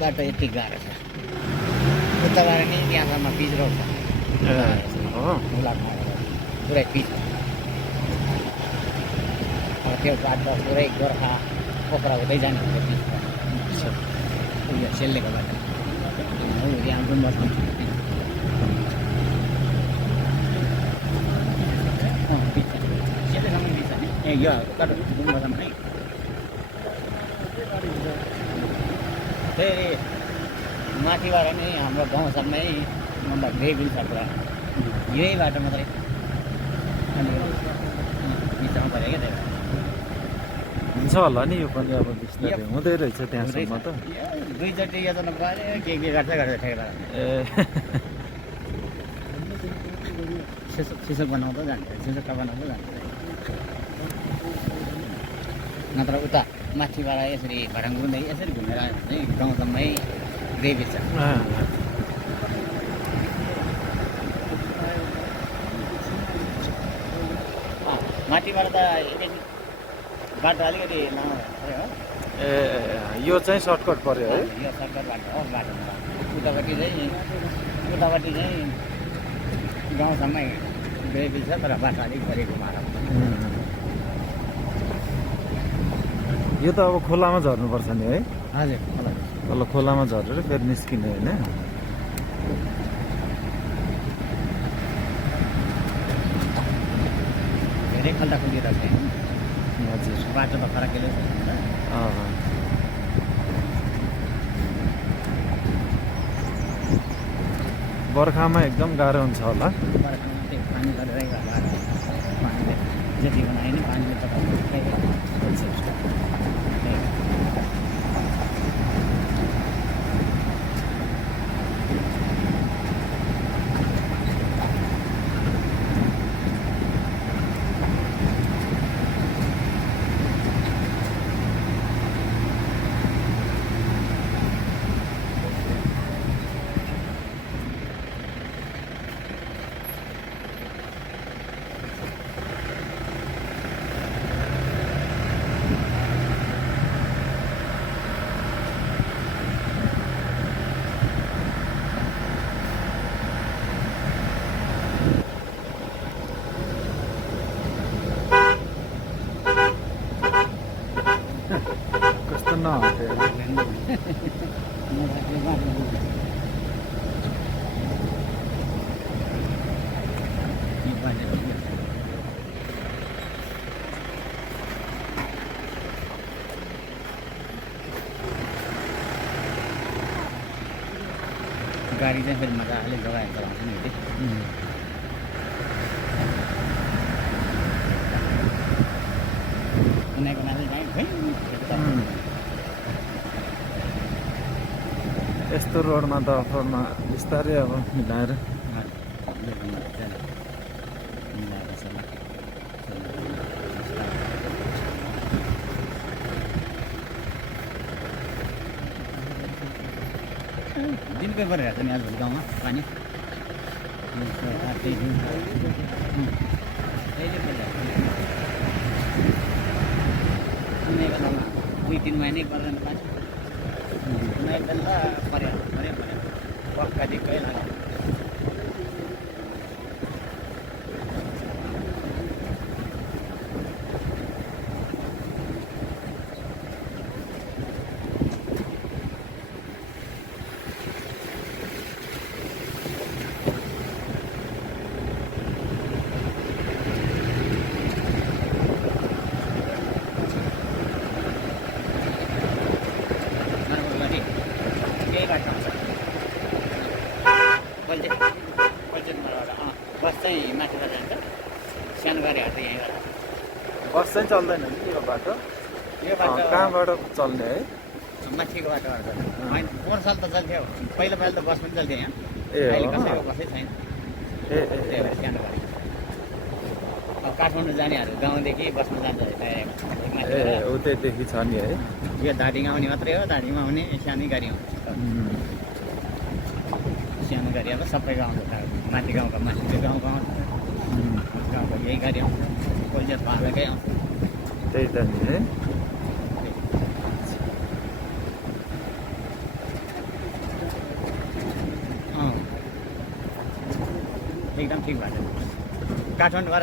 बाटो यति गाह्रो छ उताबाट नि त्यहाँसम्म पिच रोड छ पुरै पिच त्यो बाटो पुरै गोर्खा पोखरा हुँदै जाने पिच उयो सेलेको बाटो यहाँ गुम्बासम्म सेलेसम्म पिच छ नि ए यो गुम्बासम्म नै फेरि माथिबाट नै हाम्रो गाउँसम्मै मतलब ग्रेभिल छ पुरा यही बाटो मात्रै बिचमा पऱ्यो क्या त्यही हुन्छ होला नि यो पनि अब बिस्तारै हुँदै रहेछ त्यहाँसम्म त दुईचोटि योजना पऱ्यो के गर्छ ठेकेर ए सिसो बनाउँदा जान्छ सिसोका बनाउँदा जान्छ नत्र उता माथिबाट यसरी भराङ घुम्दै यसरी घुमेर आयो भने चाहिँ गाउँसम्मै ग्रेभी छ माथिबाट त बाटो अलिकति लामो हो ए यो चाहिँ सर्टकट पर्यो है यो सर्टकट बाटो हो बाटोमा उतापट्टि चाहिँ गाउँसम्मै ग्रेभी छ तर बाटो अलिक परे घुमाएर यो त अब खोलामा झर्नुपर्छ नि है हजुर तल खोलामा झरेर फेरि निस्किने होइन धेरै खल्दा खुलिरहेको छैन हजुर बाटो त फराकिलो छ बर्खामा एकदम गाह्रो हुन्छ होला बर्खामा त्यो पानी गरेरै पानीले जति बनायो नि पानीले त कस्तो नहट्यो गाडी चाहिँ फेरि मजाले जगाएर चलाउँछ नि कुनैको माथि यस्तो रोडमा त अफरोडमा बिस्तारै अब मिलाएर दिनकै परेर हेर्छ नि आजभोलि गाउँमा पानी कुनै बेलामा 2-3 महिनै पर्दैन पानी कुनै बेला पऱ्यो पक्का दिक्कै लाग्यो बस चाहिँ माथिबाट जान्छ सानो गाडी हाल्छ यहीँबाट बस चाहिँ चल्दैन नि यो बाटो कहाँबाट चल्ने है माथिको बाटोबाट होइन पोहोर साल त चल्थ्यो पहिला त बस पनि चल्थ्यो यहाँ अहिले कसैको बसै छैन सानो गाडी अब काठमाडौँ जानेहरू गाउँदेखि बसमा जान्छ उतैदेखि छ नि है यो धादिङ आउने मात्रै हो धादिङमा आउने सानै गाडी आउँछ सानो गाडी अब सबैको आउँछ माथि गाउँको माथिको गाउँको आउँछ गाउँको यही गाडी आउँछ कोही पाहाडकै आउँछ त्यही त नि है ठिक बाटो काठमाडौँबाट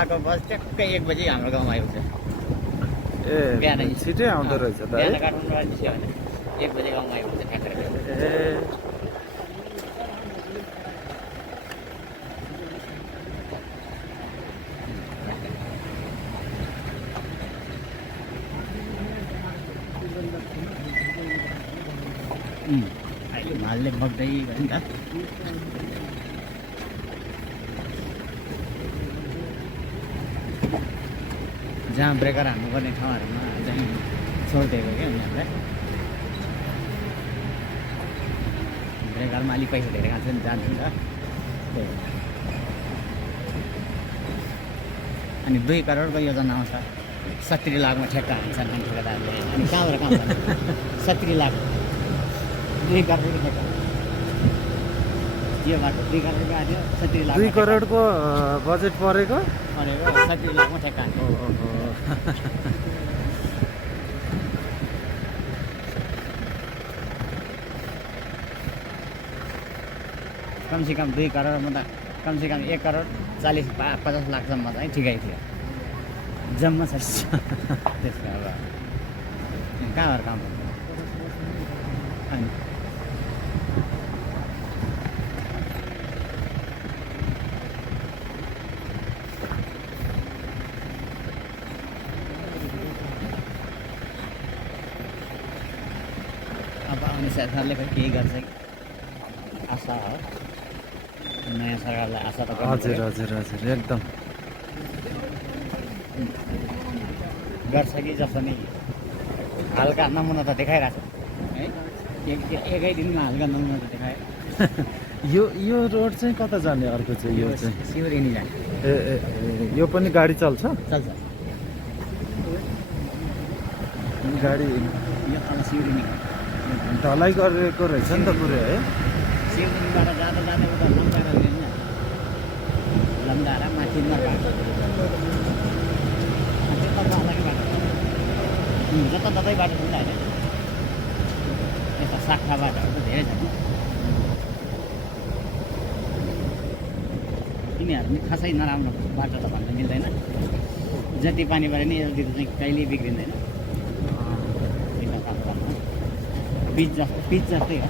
आएको बस ट्याक्कै 1 बजी हाम्रो गाउँमा आइपुग्छ ए बिहानै छिटै आउँदो रहेछ त बिहान है काठमाडौँबाट निस्क्यो भने 1 बजी गाउँमा आइपुग्छ ठ्याक्कै ए अहिले मालले बग्दै गयो नि त जहाँ ब्रेकर हान्नुपर्ने ठाउँहरूमा चाहिँ छोडिदिएको क्या उनीहरूलाई ब्रेकरमा अलिक पैसा धेरै खान्छ नि जान्छ नि त त्यही हो। अनि 2 करोडको योजना आउँछ 70 लाखमा ठेक्का हान्छन् अनि ठेकेदारले अनि कहाँबाट काम गर्नु 70 लाख 2 करोडको ठेक्का यो बाटो 2 करोडको आयो 70 लाख 2 करोडको बजेट परेको परेको 70 लाखमा ठेक्का हान्छ कमसेकम 2 करोडमा त कमसेकम 1 करोड 40-50 लाखसम्म चाहिँ ठिकै थियो जम्मा छ त्यसको अब कहाँबाट काम गर्नु अनि अब आउने सरकारले खै केही गर्छ कि आशा हो नयाँ सरकारलाई आशा त गर्नु हजुर पर्यो। हजुर हजुर एकदम गर्छ कि जस्तो नि हल्का नमुना त देखाइरहेको छ है एकै दिनमा हल्का नमुना त देखायो यो रोड चाहिँ कता जाने अर्को चाहिँ यो चाहिँ सिउरेनी जाने ए ए यो पनि गाडी चल्छ चल्छ गाडी यो तल सिउरेनी ढलाइ गरेको रहेछ नि त पुरै है सिउरेनीबाट जाँदा जाँदै उता लम्डाएर लिन्छ लम्डाएर माथि नर्बाटो त्यो तल अलगै बाटो जताततै बाटो छ नि त होइन यता शाखा बाटोहरू त धेरै छ नि यिनीहरू नि खासै नराम्रो बाटो त भन्न मिल्दैन जति पानी परे नि यति चाहिँ कहिल्यै बिग्रिँदैन पिच जस्तै हो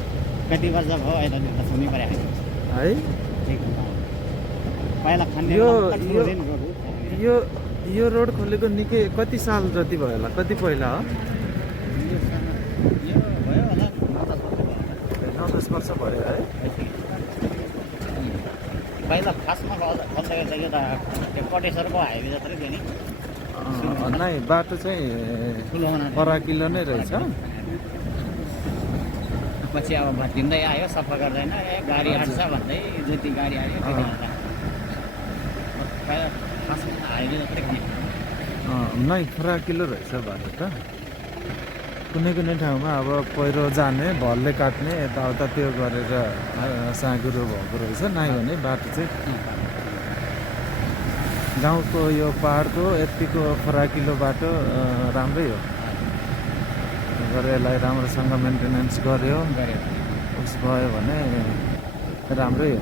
कति वर्ष भयो यतातिर त सुनै पऱ्यो है पहिला खन्ने यो रोड खोलेको निकै कति साल जति भयो होला कति पहिला हो यो भयो होला 9-10 वर्ष भयो है पहिला खासमा खोल्दाखेरि त यो त त्यो कटेश्वरको हाइवे जत्रै थियो नि नै बाटो चाहिँ ठुलो हुन फराकिलो नै रहेछ पछि अब भत्किँदै आयो सफा गर्दैन ए गाडी आँट्छ भन्दै जति गाडी आयो त्यति आउँछ पहिला खासमा हाइवे जत्रै खाने नै फराकिलो रहेछ बाटो त कुनै कुनै ठाउँमा अब पहिरो जाने भलले काट्ने यताउता त्यो गरेर साँगुरो भएको रहेछ नाइ भने बाटो चाहिँ गाउँको यो पाहाडको यतिको फराकिलो बाटो राम्रै हो गरेर यसलाई राम्रोसँग मेन्टेनेन्स गर्यो उस भयो भने राम्रै हो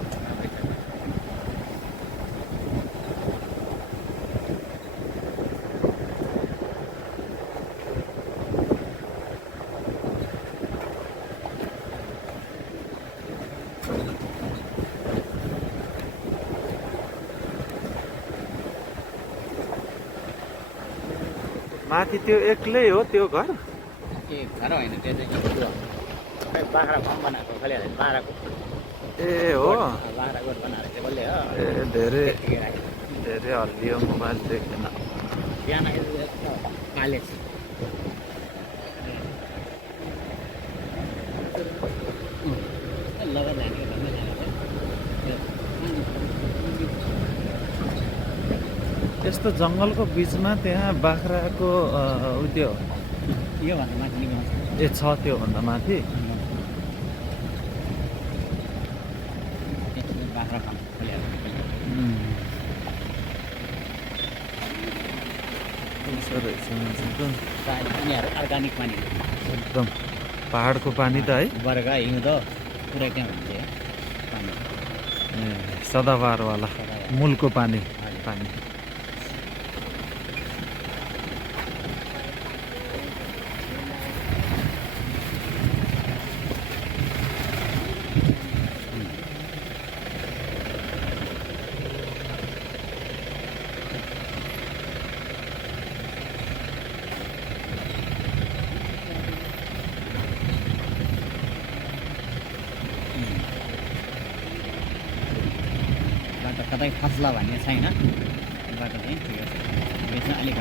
माथि त्यो एक्लै हो त्यो घर ए घर होइन त्यो चाहिँ खै बाख्रा फार्म बनाएको खोलिहाल्यो बाख्राको ए हो बाख्रा गोठ बनाएर चाहिँ कसले हो ए धेरै त्यतिकै राखेको धेरै हल्लियो मोबाइल देखेन बिहान कालेज लगत लाने भन्दै लाने यस्तो जङ्गलको बिचमा त्यहाँ बाख्राको उ त्यो योभन्दा माथि निकाल्छ ए छ त्योभन्दा माथि बाख्रा फार्म खोलिहाल्यो यसो रहेछ मान्छेको यिनीहरू अर्ग्यानिक पानी एकदम पाहाडको पानी त है बर्गा हिउँदो पुरै त्यहाँ हुन्छ पानी ए सदाबारवाला सदा मूलको पानी पानी बाटो कतै फस्ला भन्ने छैन बाटो चाहिँ ठिकै छ बिचमा अलिक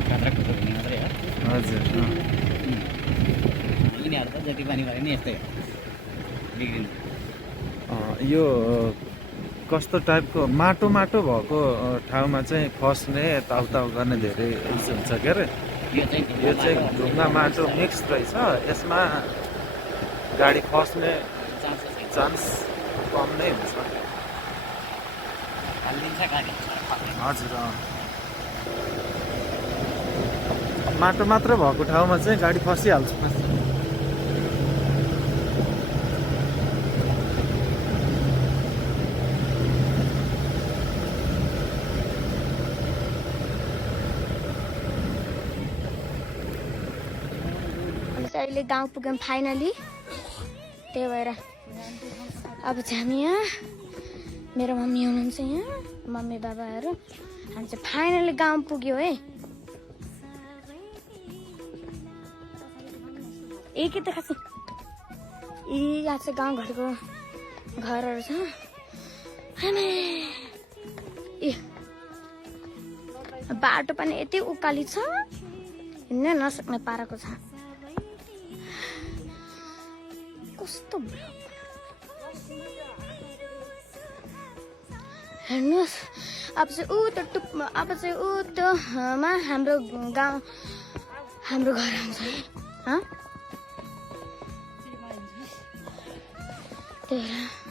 खतरा खुतरा हुने मात्रै हो हजुर यिनीहरू त जति पनि गरे नि यस्तै हो बिग्रिनु यो कस्तो टाइपको माटो माटो भएको ठाउँमा चाहिँ फस्ने ताउताउ गर्ने धेरै हुन्छ के अरे यो चाहिँ ढुङ्गा माटो मिक्स रहेछ यसमा गाडी फस्ने चान्स कम नै हुन्छ हालिदिन्छ गाडी हजुर माटो मात्र भएको ठाउँमा चाहिँ गाडी फसिहाल्छ अहिले गाउँ पुग्यौँ फाइनली त्यही भएर अब चाहिँ हामी यहाँ मेरो मम्मी हुनुहुन्छ यहाँ मम्मी बाबाहरू हामी चाहिँ फाइनली गाउँ पुग्यो है ए के देखाएको ए यहाँ चाहिँ गाउँघरको घरहरू छ ए बाटो पनि यति उकाली छ हिँड्नै नसक्ने पाराको छ कस्तो हेर्नुहोस् अब चाहिँ अब चाहिँ मा हाम्रो गाउँ हाम्रो घर आउँछ है त्यही भएर